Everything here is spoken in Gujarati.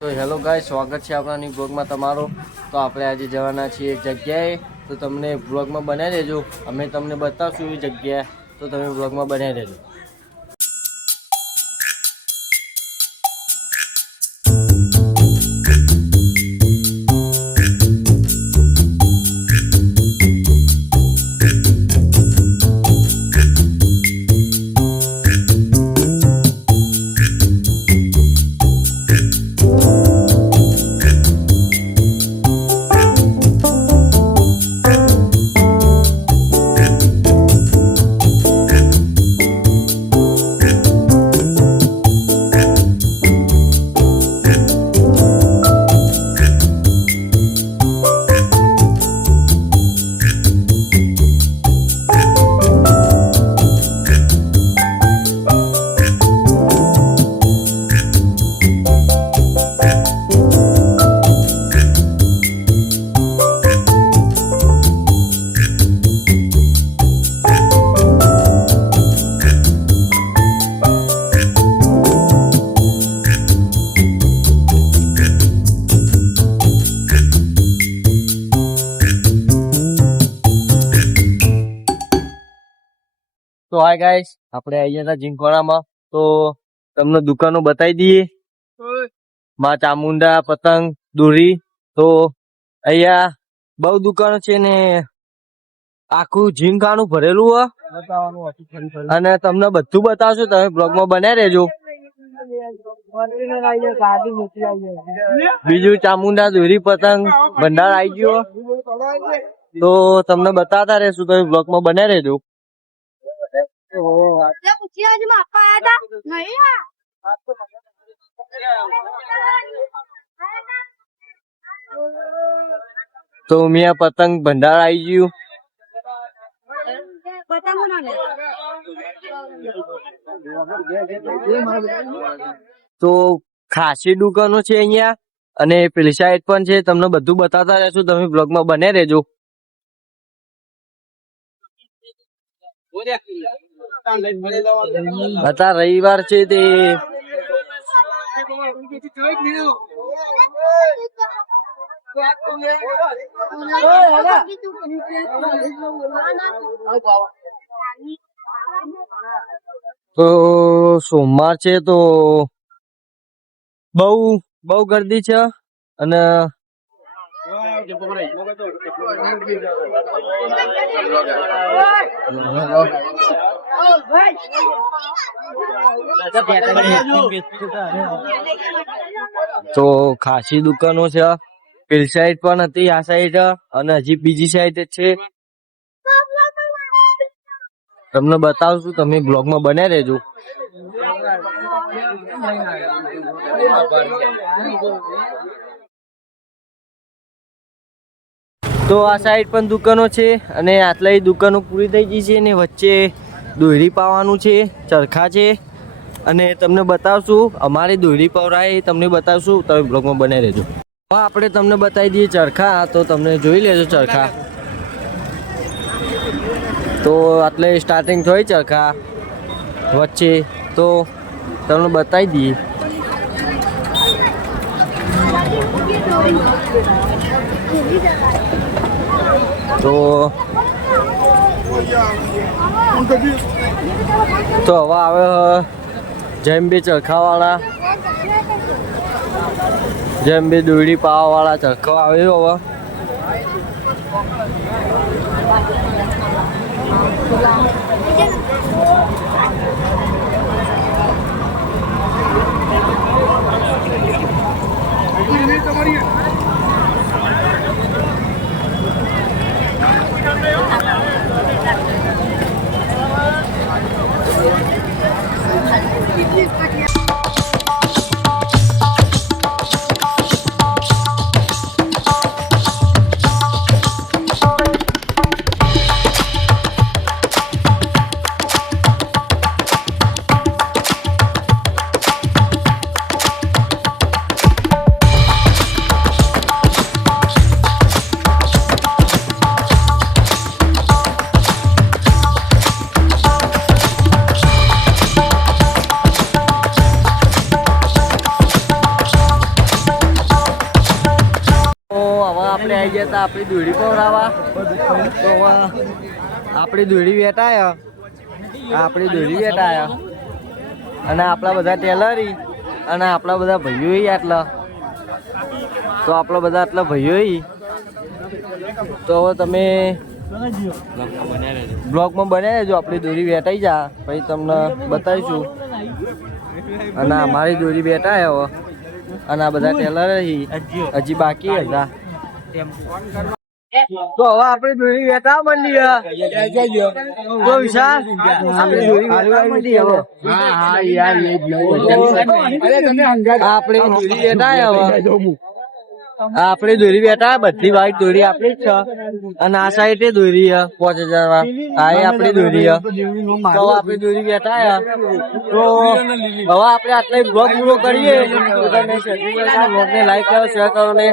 તો હેલો ગાય, સ્વાગત છે આપણા ન્યુ બ્લોગમાં તમારો। તો આપણે આજે જવાના છીએ એક જગ્યાએ, તો તમને બ્લોગમાં બનાવી રહેજો। અમે તમને બતાવશું એ જગ્યા, તો તમે બ્લોગમાં બનાવી રહેજો। તો હાય ગાઈસ, આપણે અહીંયા હતા જીંકોણામાં। તો તમને દુકાનો બતાવી દઈએ। માં ચામુંડા પતંગ દોરી, તો અહીંયા બહુ દુકાનો છે ને આખું જીંકાનું ભરેલું હોય, અને તમને બધું બતાવશું। તમે બ્લોગમાં બન્યા રહેજો। બીજું ચામુંડા દોરી પતંગ ભંડાર આવી ગયો, તો તમને બતાવતા રહેશું। તમે બ્લોગમાં બન્યા રહેજો। તો મિયા પતંગ ભંડાર આવી ગયું। તો ખાસી દુકાનો છે અહીંયા, અને પેલી સાઈડ પણ છે। તમને બધું બતાવતા રહેશું। તમે બ્લોગમાં બને રહેજો। અત્યારે રવિવાર છે તે તો સોમવાર છે, તો બહુ ગર્દી છે। અને તો ખાસી દુકાનો છે। પેલી સાઈડ પણ હતી, આ સાઈડ, અને હજી બીજી સાઈડ છે। તમને બતાવશું। તમે બ્લોગમાં બન્યા રહેજો। તો આ સાઈડ પણ દુકાનો છે, અને આટલા દુકાનો પૂરી થઈ ગઈ છે, ને વચ્ચે દોરી પાવાનું છે, ચરખા છે, અને તમને બતાવશું। અમારી દોરી પવરાય તમને બતાવશું। તમે બ્લોગમાં બને રહેજો। આપણે તમને બતાવી દઈએ ચરખા, તો તમને જોઈ લેજો ચરખા। તો આટલે સ્ટાર્ટિંગ થઈ ચરખા વચ્ચે, તો તમને બતાવી દઈએ। તો હવે આવે જેમ બે ચરખાવાળા, જેમ બે દોરડી પાવાવાળા ચરખા આવ્યો હવે। આવી ગયા હતા આપણી દોરી પવરાવા. તો હવે આપણી દોરી વેટાય, આપણી દોરી વેટાય અને આપણા બધા ટેલરી અને આપણા બધા ભાઈઓ આટલા. તો આપણા બધા આટલા ભાઈઓ તો હવે તમે બ્લોગમાં બન્યા રહેજો. આપણી દોરી વેટાઈ જા પછી તમને બતાવીશું. અને અમારી દોરી વેટાય હવે અને આ બધા ટેલર હજી બાકી હતા. તો હવે આપણે દોરી વેટા માંડી તો વિશાલ આપણે દોરી વેટા માંડી હવે. આપણે દોરી વેટાય હવે. આપણે દોરી બેઠા બધી વાઈટ દોરી આપણી જ છે અને આ સાઈડ દોરી 5000 આ આપણી દોરી. તો આપણી દોરી બેઠા તો હવે આપણે આટલા બ્લોગ પૂરો કરીએ. બ્લોગને લાઈક કરો, શેર કરો ને